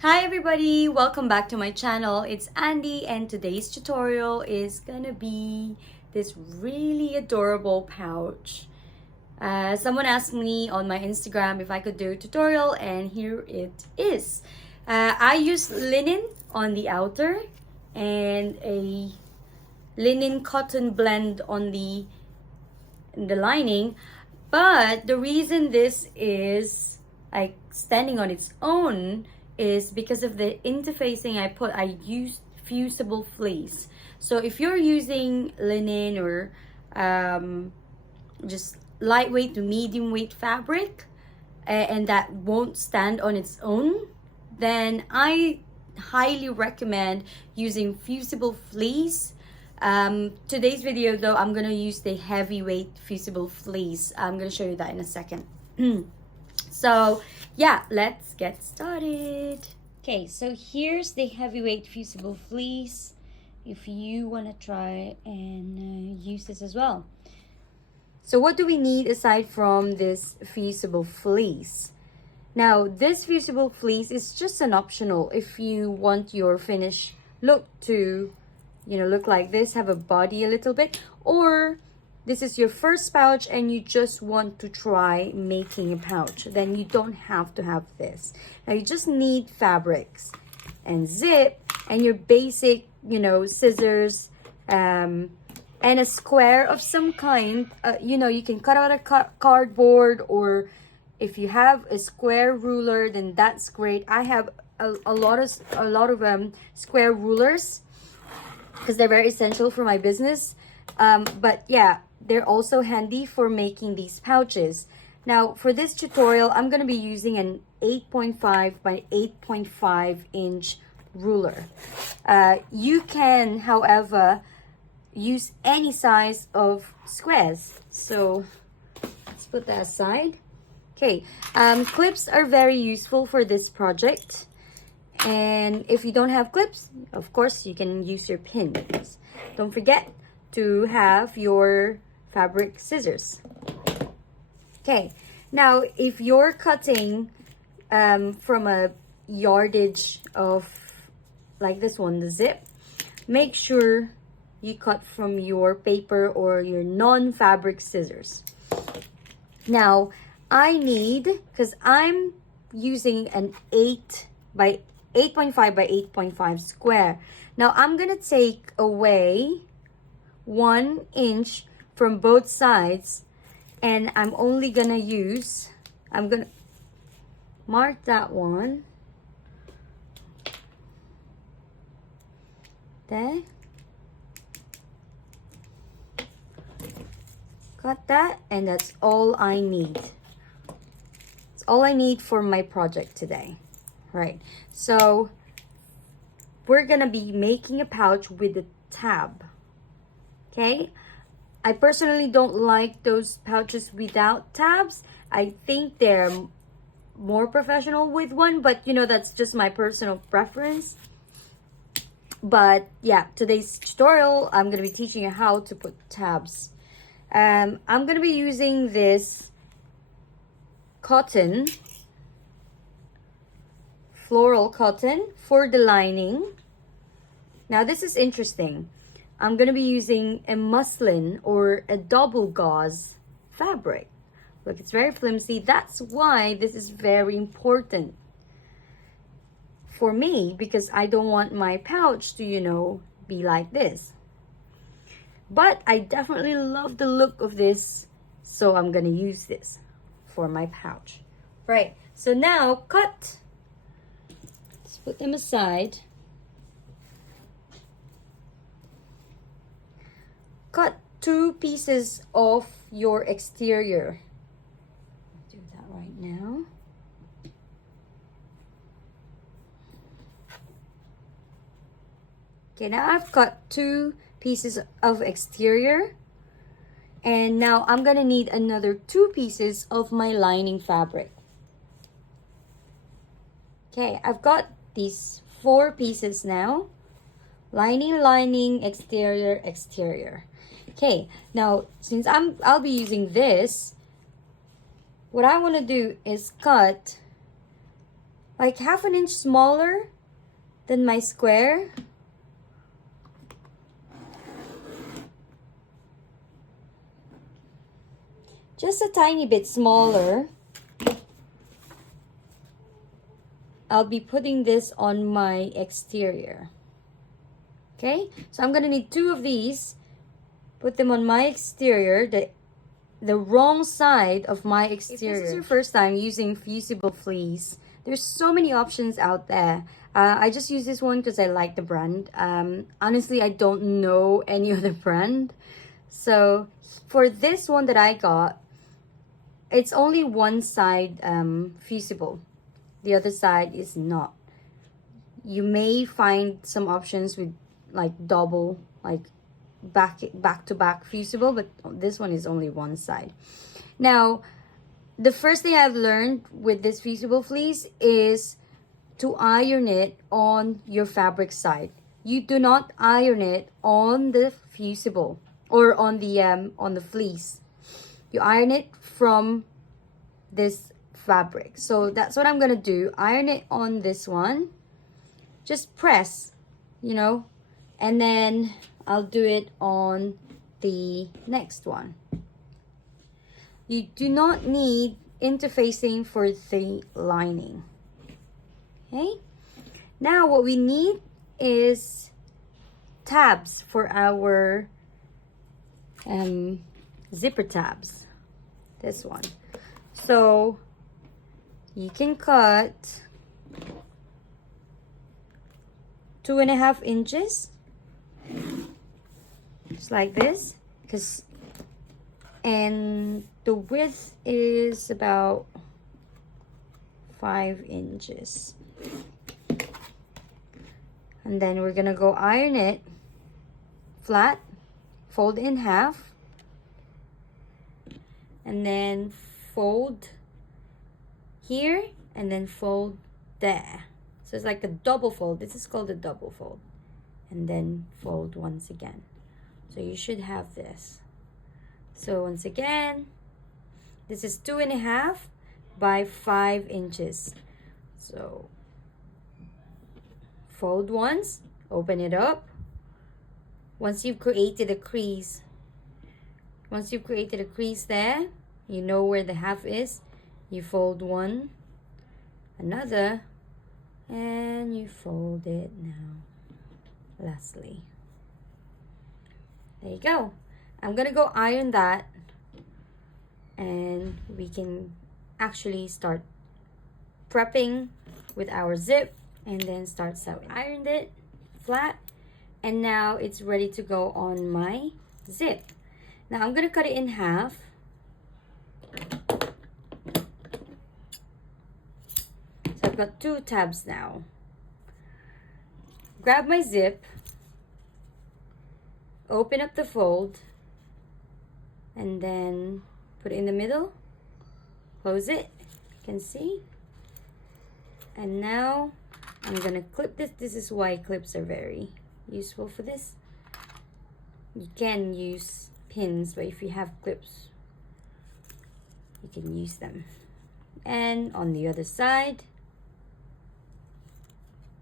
Hi everybody, welcome back to my channel. It's Andy and today's tutorial is gonna be this really adorable pouch. Someone asked me on my Instagram if I could do a tutorial and here it is. I use linen on the outer and a linen cotton blend on the lining, but the reason this is like standing on its own is because of the interfacing I used fusible fleece. So if you're using linen or just lightweight to medium weight fabric and that won't stand on its own, then I highly recommend using fusible fleece. Today's video though, I'm gonna use the heavyweight fusible fleece. I'm gonna show you that in a second. So yeah, let's get started. Okay, so here's the heavyweight fusible fleece if you want to try and use this as well. So what do we need aside from this fusible fleece? Now, this fusible fleece is just an optional if you want your finished look to, look like this, have a body a little bit, or this is your first pouch and you just want to try making a pouch, then you don't have to have this. Now you just need fabrics and zip and your basic, scissors and a square of some kind. You can cut out a cardboard, or if you have a square ruler, then that's great. I have a lot of square rulers because they're very essential for my business. But yeah, they're also handy for making these pouches. Now, for this tutorial, I'm going to be using an 8.5 by 8.5 inch ruler. You can, however, use any size of squares. So let's put that aside. Okay, clips are very useful for this project. And if you don't have clips, of course, you can use your pins. Don't forget to have your fabric scissors. Okay, now if you're cutting from a yardage of like this one, the zip, make sure you cut from your paper or your non-fabric scissors. Now I need, because I'm using an 8.5 by 8.5 square. Now I'm gonna take away 1 inch from both sides, and I'm only gonna use, I'm gonna mark that one there, cut that, and that's all I need. It's all I need for my project today. Right, so we're gonna be making a pouch with a tab. Okay, I personally don't like those pouches without tabs. I think they're more professional with one, but that's just my personal preference. But yeah, today's tutorial, I'm gonna be teaching you how to put tabs. I'm gonna be using this cotton, floral cotton, for the lining. Now this is interesting. I'm going to be using a muslin or a double gauze fabric. Look, it's very flimsy. That's why this is very important for me, because I don't want my pouch to, be like this. But I definitely love the look of this, so I'm going to use this for my pouch. Right, so now cut. Let's put them aside. Cut 2 pieces of your exterior. I'll do that right now. Okay, now I've cut 2 pieces of exterior. And now I'm gonna need another 2 pieces of my lining fabric. Okay, I've got these 4 pieces now. Lining, exterior, exterior. Okay, now since I'll be using this, what I want to do is cut like 1/2 inch smaller than my square. Just a tiny bit smaller. I'll be putting this on my exterior. Okay, so I'm gonna need 2 of these. Put them on my exterior, the wrong side of my exterior. If this is your first time using Fusible fleece, there's so many options out there. I just use this one because I like the brand. Honestly, I don't know any other brand. So for this one that I got, it's only one side Fusible. The other side is not. You may find some options with like double, like back to back Fusible, but this one is only one side. Now, the first thing I've learned with this Fusible fleece is to iron it on your fabric side. You do not iron it on the Fusible or on the fleece. You iron it from this fabric. So that's what I'm gonna do. Iron it on this one. Just press, you know, and then I'll do it on the next one. You do not need interfacing for the lining. Okay, now what we need is tabs for our zipper tabs. This one. So you can cut 2.5 inches, just like this, and the width is about 5 inches. And then we're gonna go iron it flat, fold in half, and then fold here, and then fold there. So it's like a double fold. This is called a double fold. And then fold once again. So you should have this. So once again, this is 2.5 by 5 inches. So fold once, open it up. Once you've created a crease, there, you know where the half is. You fold one, another, and you fold it now. Lastly, there you go. I'm gonna go iron that, and we can actually start prepping with our zip and then start sewing. Ironed it flat, and now it's ready to go on my zip. Now I'm gonna cut it in half. So I've got 2 tabs now. Grab my zip, open up the fold, and then put it in the middle, close it, you can see. And now I'm gonna clip this. This is why clips are very useful for this. You can use pins, but if you have clips, you can use them. And on the other side,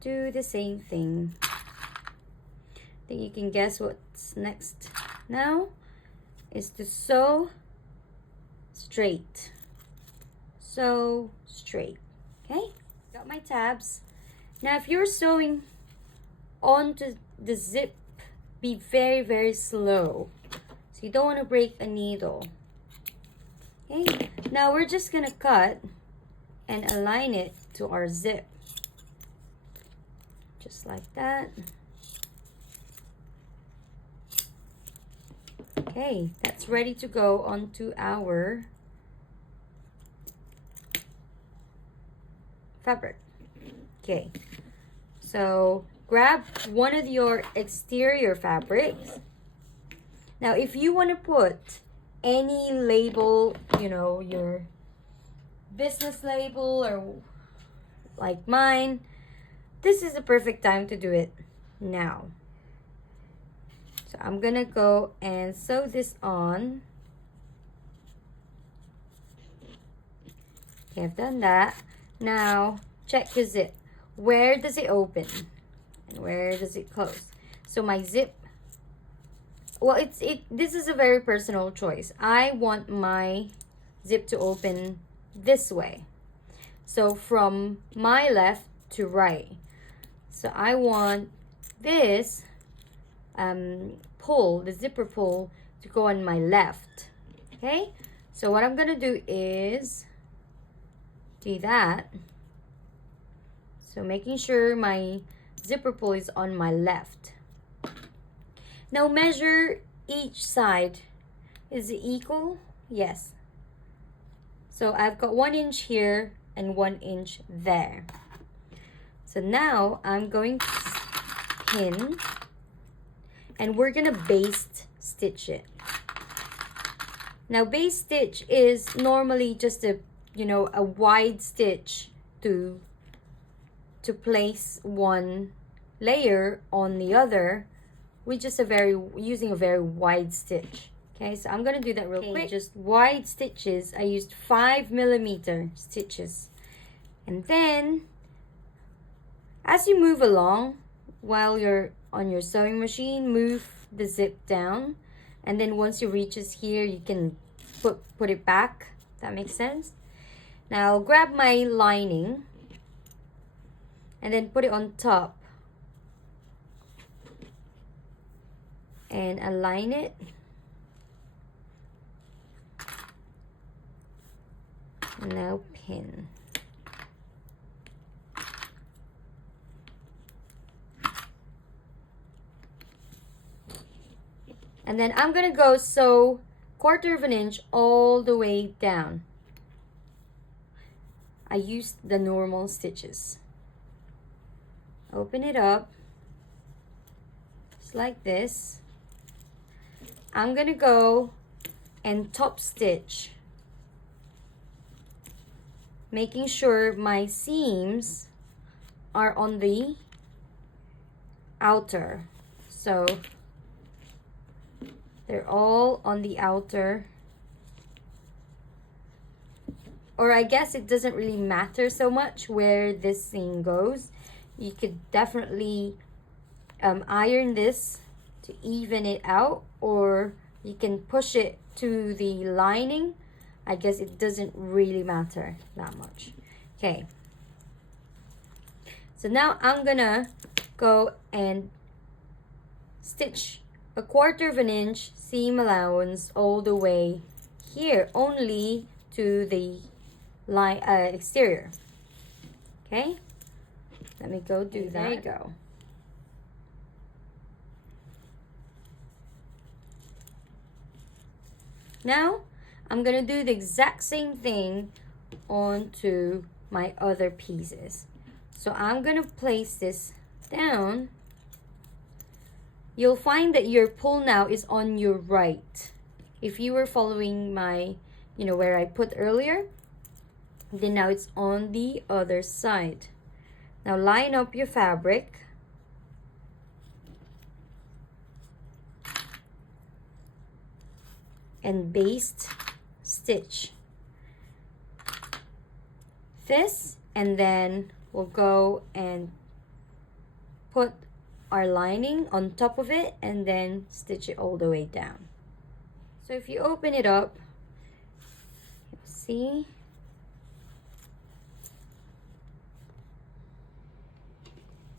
do the same thing. I think you can guess what's next. Now is to sew straight. Sew straight. Okay, got my tabs. Now if you're sewing onto the zip, be very, very slow. So you don't want to break a needle. Okay, now we're just gonna cut and align it to our zip. Just like that. Okay, that's ready to go onto our fabric. Okay, so grab one of your exterior fabrics. Now, if you want to put any label, you know, your business label or like mine, this is the perfect time to do it now. So I'm gonna go and sew this on. Okay, I've done that. Now check the zip. Where does it open? And where does it close? So my zip, well, this is a very personal choice. I want my zip to open this way. So from my left to right. So I want this pull, the zipper pull, to go on my left. Okay? So what I'm gonna do is do that. So making sure my zipper pull is on my left. Now measure each side. Is it equal? Yes. So I've got 1 inch here and 1 inch there. So now I'm going to pin, and we're gonna baste stitch it. Now base stitch is normally just a wide stitch to place one layer on the other with just using a very wide stitch. Okay, so I'm gonna do that real quick. Just wide stitches. I used 5mm stitches. And then as you move along while you're on your sewing machine, move the zip down, and then once it reaches here, you can put it back. That makes sense. Now I'll grab my lining and then put it on top and align it. And now pin. And then I'm gonna go sew 1/4 inch all the way down. I used the normal stitches. Open it up, just like this. I'm gonna go and top stitch, making sure my seams are on the outer. So they're all on the outer. Or I guess it doesn't really matter so much where this seam goes. You could definitely iron this to even it out, or you can push it to the lining. I guess it doesn't really matter that much. Okay. So now I'm gonna go and stitch 1/4 inch seam allowance all the way here, only to the exterior. Okay, let me go do that. There you go. Now I'm gonna do the exact same thing onto my other pieces. So I'm gonna place this down. You'll find that your pull now is on your right. If you were following my, where I put earlier, then now it's on the other side. Now line up your fabric. And baste stitch this, and then we'll go and put our lining on top of it and then stitch it all the way down. So if you open it up, you'll see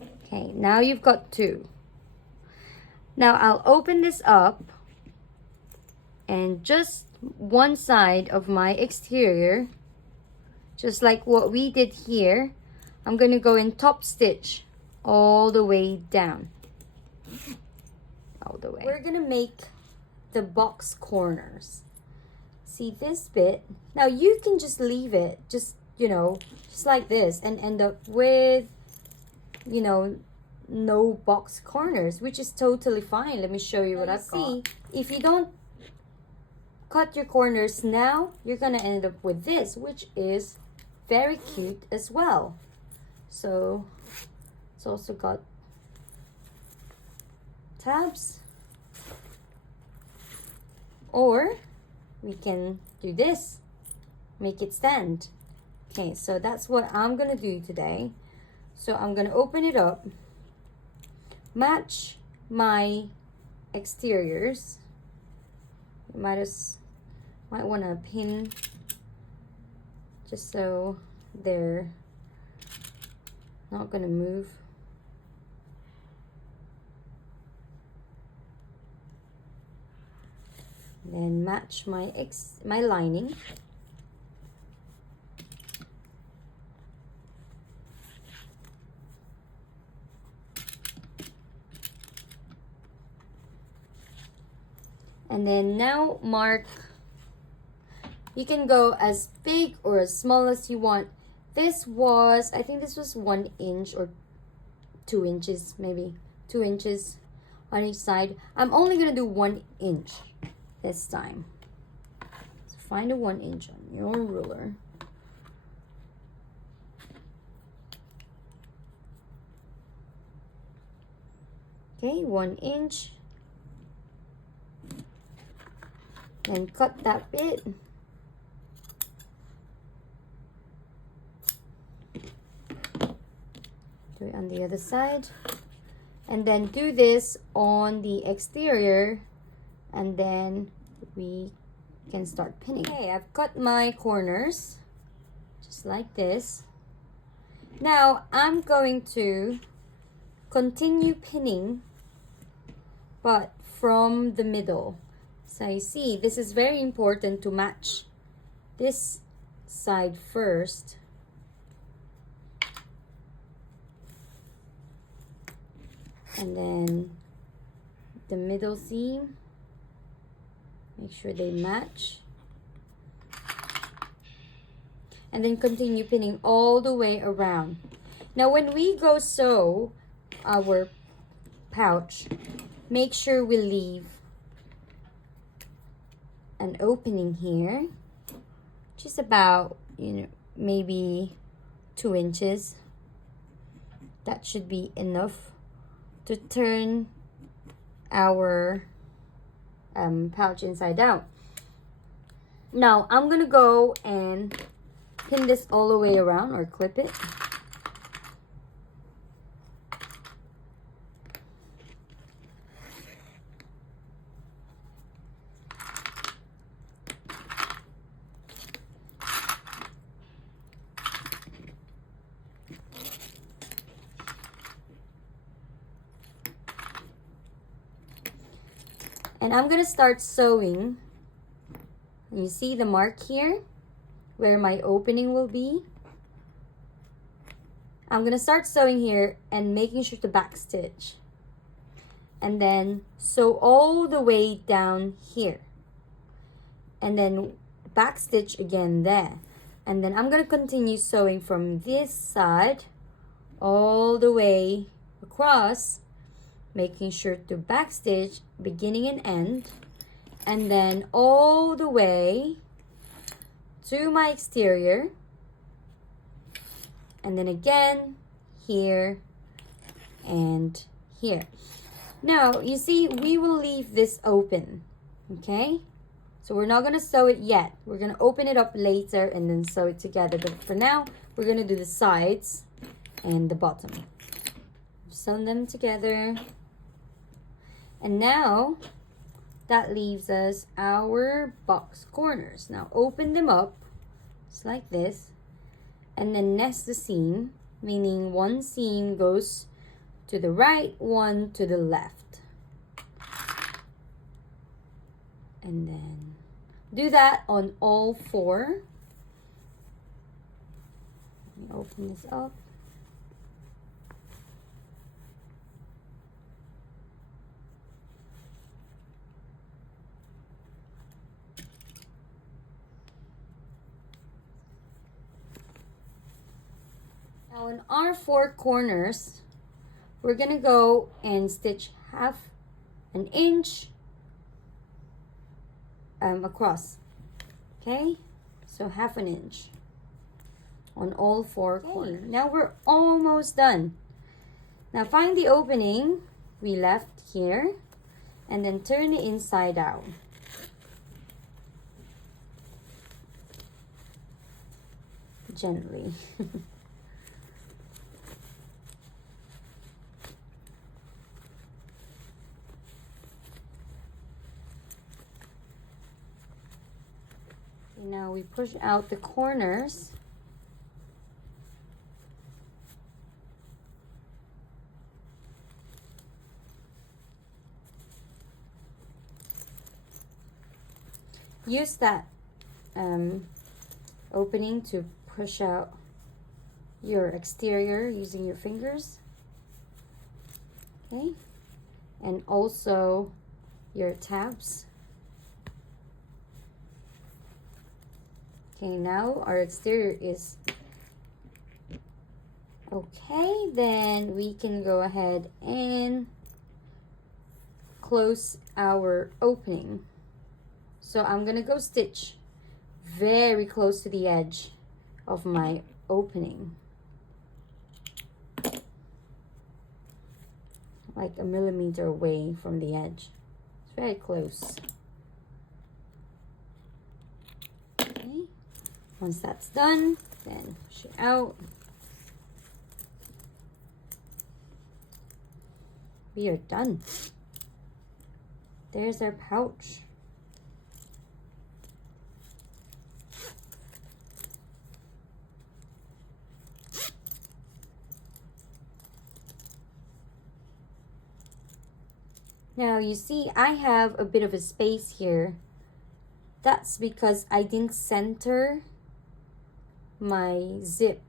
okay, now you've got 2. Now I'll open this up, and just one side of my exterior, just like what we did here, I'm gonna go and top stitch all the way down. All the way. We're gonna make the box corners. See this bit? Now you can just leave it, just like this, and end up with, no box corners, which is totally fine. Let me show you what I've got. If you don't cut your corners now, you're gonna end up with this, which is very cute as well. So it's also got tabs, or we can do this, make it stand. Okay, so that's what I'm gonna do today. So I'm gonna open it up, match my exteriors. You might want to pin just so they're not gonna move. Then match my lining. And then now mark. You can go as big or as small as you want. This was, I think this was 1 inch or 2 inches, maybe 2 inches on each side. I'm only gonna do 1 inch this time. So find a 1 inch on your ruler. Okay, 1 inch. And cut that bit. Do it on the other side. And then do this on the exterior. And then we can start pinning. Okay, I've cut my corners. Just like this. Now, I'm going to continue pinning, but from the middle. So you see, this is very important to match this side first. And then the middle seam, make sure they match. And then continue pinning all the way around. Now when we go sew our pouch, make sure we leave an opening here, just about, maybe 2 inches. That should be enough to turn our pouch inside out. Now I'm gonna go and pin this all the way around, or clip it. And I'm gonna start sewing. And you see the mark here where my opening will be. I'm gonna start sewing here and making sure to back stitch. And then sew all the way down here. And then back stitch again there. And then I'm gonna continue sewing from this side all the way across, making sure to back stitch beginning and end, and then all the way to my exterior, and then again here and here. Now you see, we will leave this open, okay? So we're not gonna sew it yet. We're gonna open it up later and then sew it together, but for now we're gonna do the sides and the bottom. Sew them together. And now that leaves us our box corners. Now open them up just like this, and then nest the seam, meaning one seam goes to the right, one to the left. And then do that on all four. Let me open this up. Now in our four corners, we're gonna go and stitch half an inch across. Okay, so half an inch on all four corners. Now we're almost done. Now find the opening we left here and then turn it inside out. gently. Now we push out the corners. Use that opening to push out your exterior using your fingers. Okay, and also your tabs. Okay, now our exterior is okay. Then we can go ahead and close our opening. So I'm gonna go stitch very close to the edge of my opening, like a millimeter away from the edge. It's very close. Okay, once that's done, then push it out. We are done. There's our pouch. Now you see I have a bit of a space here. That's because I didn't center my zip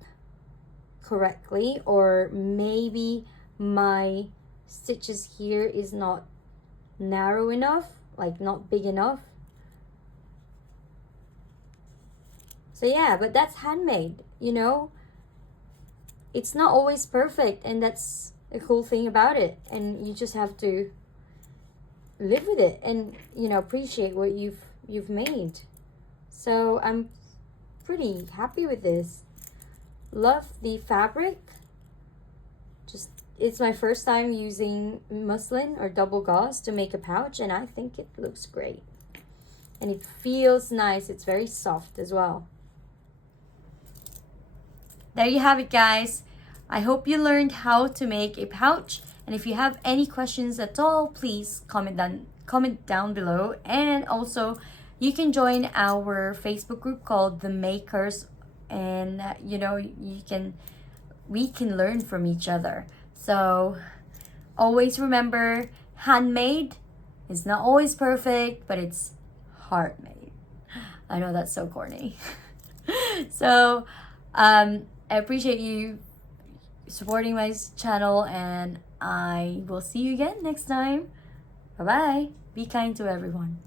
correctly, or maybe my stitches here is not narrow enough, like not big enough. So yeah, but that's handmade, you know. It's not always perfect, and that's the cool thing about it. And you just have to live with it and, you know, appreciate what you've made. So I'm pretty happy with this. Love the fabric. Just, it's my first time using muslin or double gauze to make a pouch, and I think it looks great. And it feels nice. It's very soft as well. There you have it, guys. I hope you learned how to make a pouch. And if you have any questions at all, please comment down below. And also, you can join our Facebook group called The Makers, and you know, we can learn from each other. So always remember, handmade is not always perfect, but it's heart made. I know that's so corny. So I appreciate you supporting my channel, and I will see you again next time. Bye bye. Be kind to everyone.